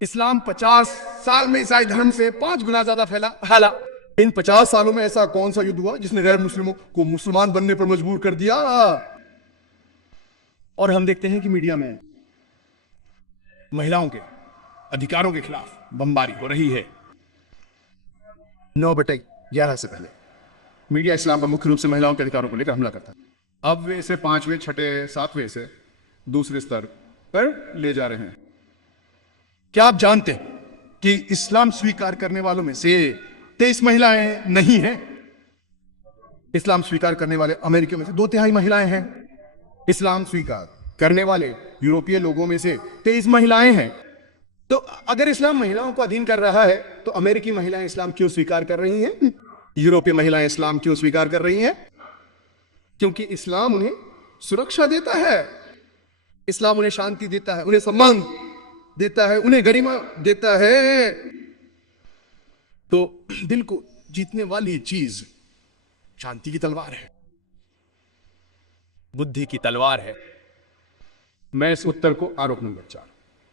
इस्लाम 50 साल में ईसाई धर्म से 5 गुना ज्यादा फैला। इन 50 सालों में ऐसा कौन सा युद्ध हुआ जिसने गैर मुस्लिमों को मुसलमान बनने पर मजबूर कर दिया? और हम देखते हैं कि मीडिया में महिलाओं के अधिकारों के खिलाफ बमबारी हो रही है। 9/11 से पहले मीडिया इस्लाम पर मुख्य रूप से महिलाओं के अधिकारों को लेकर हमला करता है। अब वे इसे 5वें, 6ठे, 7वें से दूसरे स्तर पर ले जा रहे हैं। क्या आप जानते हैं कि इस्लाम स्वीकार करने वालों में से 23 महिलाएं नहीं हैं? इस्लाम स्वीकार करने वाले अमेरिकियों में से 2/3 महिलाएं हैं। इस्लाम स्वीकार करने वाले यूरोपीय लोगों में से 23 महिलाएं हैं। तो अगर इस्लाम महिलाओं को अधीन कर रहा है तो अमेरिकी महिलाएं इस्लाम क्यों स्वीकार कर रही हैं? यूरोपीय महिलाएं इस्लाम क्यों स्वीकार कर रही हैं? क्योंकि इस्लाम उन्हें सुरक्षा देता है, इस्लाम उन्हें शांति देता है, उन्हें सम्मान देता है, उन्हें गरिमा देता है। तो दिल को जीतने वाली चीज शांति की तलवार है, बुद्धि की तलवार है। मैं इस उत्तर को आरोप नंबर 4,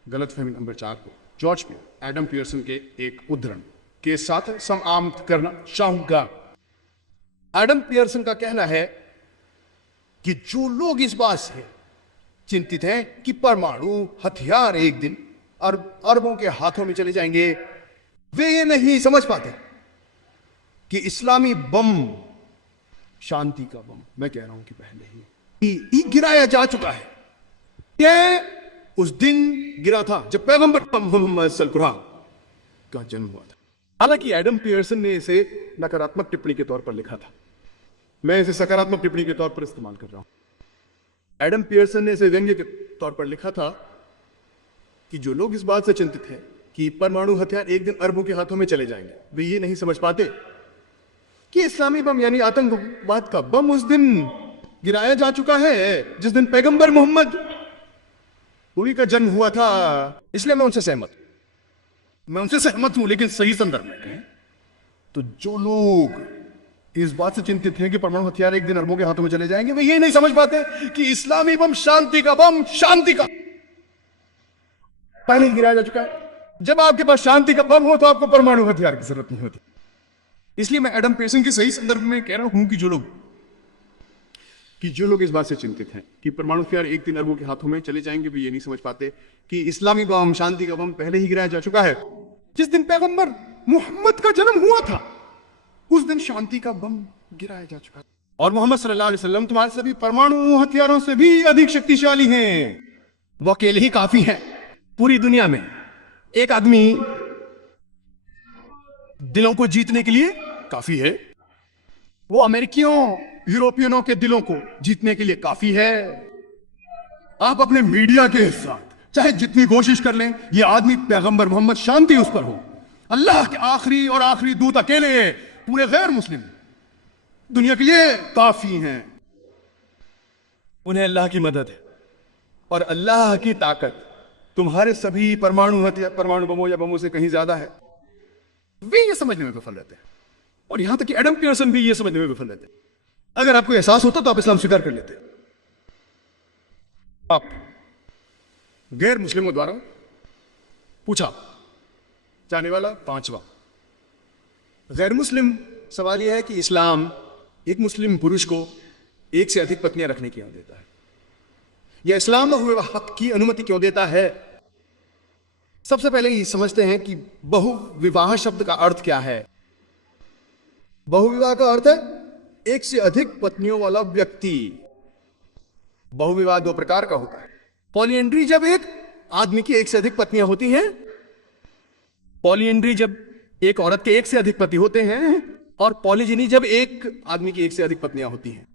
गलतफहमी नंबर 4 को जॉर्ज पियर, एडम पियर्सन के एक उद्धरण के साथ समाप्त करना चाहूंगा। एडम पियर्सन का कहना है कि जो लोग इस बात से चिंतित हैं कि परमाणु हथियार एक दिन अरबों के हाथों में चले जाएंगे, वे ये नहीं समझ पाते कि इस्लामी बम शांति का बम, मैं कह रहा हूं कि पहले ही गिराया जा चुका है। यह उस दिन गिरा था जब पैगंबर मोहम्मद सल्लल्लाहु अलैहि वसल्लम का जन्म हुआ था। हालांकि एडम पियर्सन ने इसे नकारात्मक टिप्पणी के तौर पर लिखा था, मैं इसे सकारात्मक टिप्पणी के तौर पर इस्तेमाल कर रहा हूं। एडम पियर्सन ने इसे व्यंग्य के तौर पर लिखा था कि जो लोग इस बात से चिंतित हैं कि परमाणु हथियार एक दिन अरबों के हाथों में चले जाएंगे, वे ये नहीं समझ पाते कि इस्लामी बम यानी आतंकवाद का बम उस दिन गिराया जा चुका है जिस दिन पैगंबर मोहम्मद उन्हीं का जन्म हुआ था। इसलिए मैं उनसे सहमत हूं, लेकिन सही संदर्भ में कहें तो जो लोग इस बात से चिंतित हैं कि परमाणु हथियार एक दिन अरबों के हाथों में चले जाएंगे, वे ये नहीं समझ पाते कि इस्लामी बम शांति का पहले ही गिराया जा चुका है। जब आपके पास शांति का बम हो तो आपको परमाणु हथियार की जरूरत नहीं होती। इसलिए मैं एडम पियर्सन के सही संदर्भ में कह रहा हूं कि जो लोग इस बात से चिंतित हैं कि परमाणु हथियार एक दिन अरबों के हाथों में चले जाएंगे, वे ये नहीं समझ पाते कि इस्लामी बम शांति का बम पहले ही गिराया जा चुका है। जिस दिन पैगंबर मोहम्मद का जन्म हुआ था उस दिन शांति का बम गिराया जा चुका है। और मोहम्मद सल्लल्लाहु अलैहि वसल्लम तुम्हारे सभी परमाणु हथियारों से भी अधिक शक्तिशाली हैं। वो अकेले ही काफी हैं। पूरी दुनिया में एक आदमी दिलों को जीतने के लिए काफी है। वो अमेरिकियों, यूरोपियनों के दिलों को जीतने के लिए काफी है। आप अपने मीडिया के साथ चाहे जितनी कोशिश कर लें, ये आदमी पैगंबर मोहम्मद शांति उस पर हो, अल्लाह के आखिरी दूत अकेले पूरे गैर मुस्लिम दुनिया के लिए काफी हैं। उन्हें अल्लाह की मदद है और अल्लाह की ताकत तुम्हारे सभी परमाणु बमों या बमों से कहीं ज्यादा है। वे ये समझने में विफल रहते हैं, और यहां तक कि एडम पियर्सन भी ये समझने में विफल रहते हैं। अगर आपको एहसास होता तो आप इस्लाम स्वीकार कर लेते। आप गैर मुस्लिमों द्वारा पूछा जाने वाला 5वां गैर मुस्लिम सवाल यह है कि इस्लाम एक मुस्लिम पुरुष को एक से अधिक पत्नियां रखने की अनुमति देता है, या इस्लाम हुए हक की अनुमति क्यों देता है? सबसे पहले ये समझते हैं कि बहुविवाह शब्द का अर्थ क्या है। बहुविवाह का अर्थ है एक से अधिक पत्नियों वाला व्यक्ति। बहुविवाह 2 प्रकार का होता है। पॉलीएंड्री जब एक आदमी की एक से अधिक पत्नियां होती हैं, पॉलीएंड्री जब एक औरत के एक से अधिक पति होते हैं, और पॉलीजिनी जब एक आदमी की एक से अधिक पत्नियां होती हैं।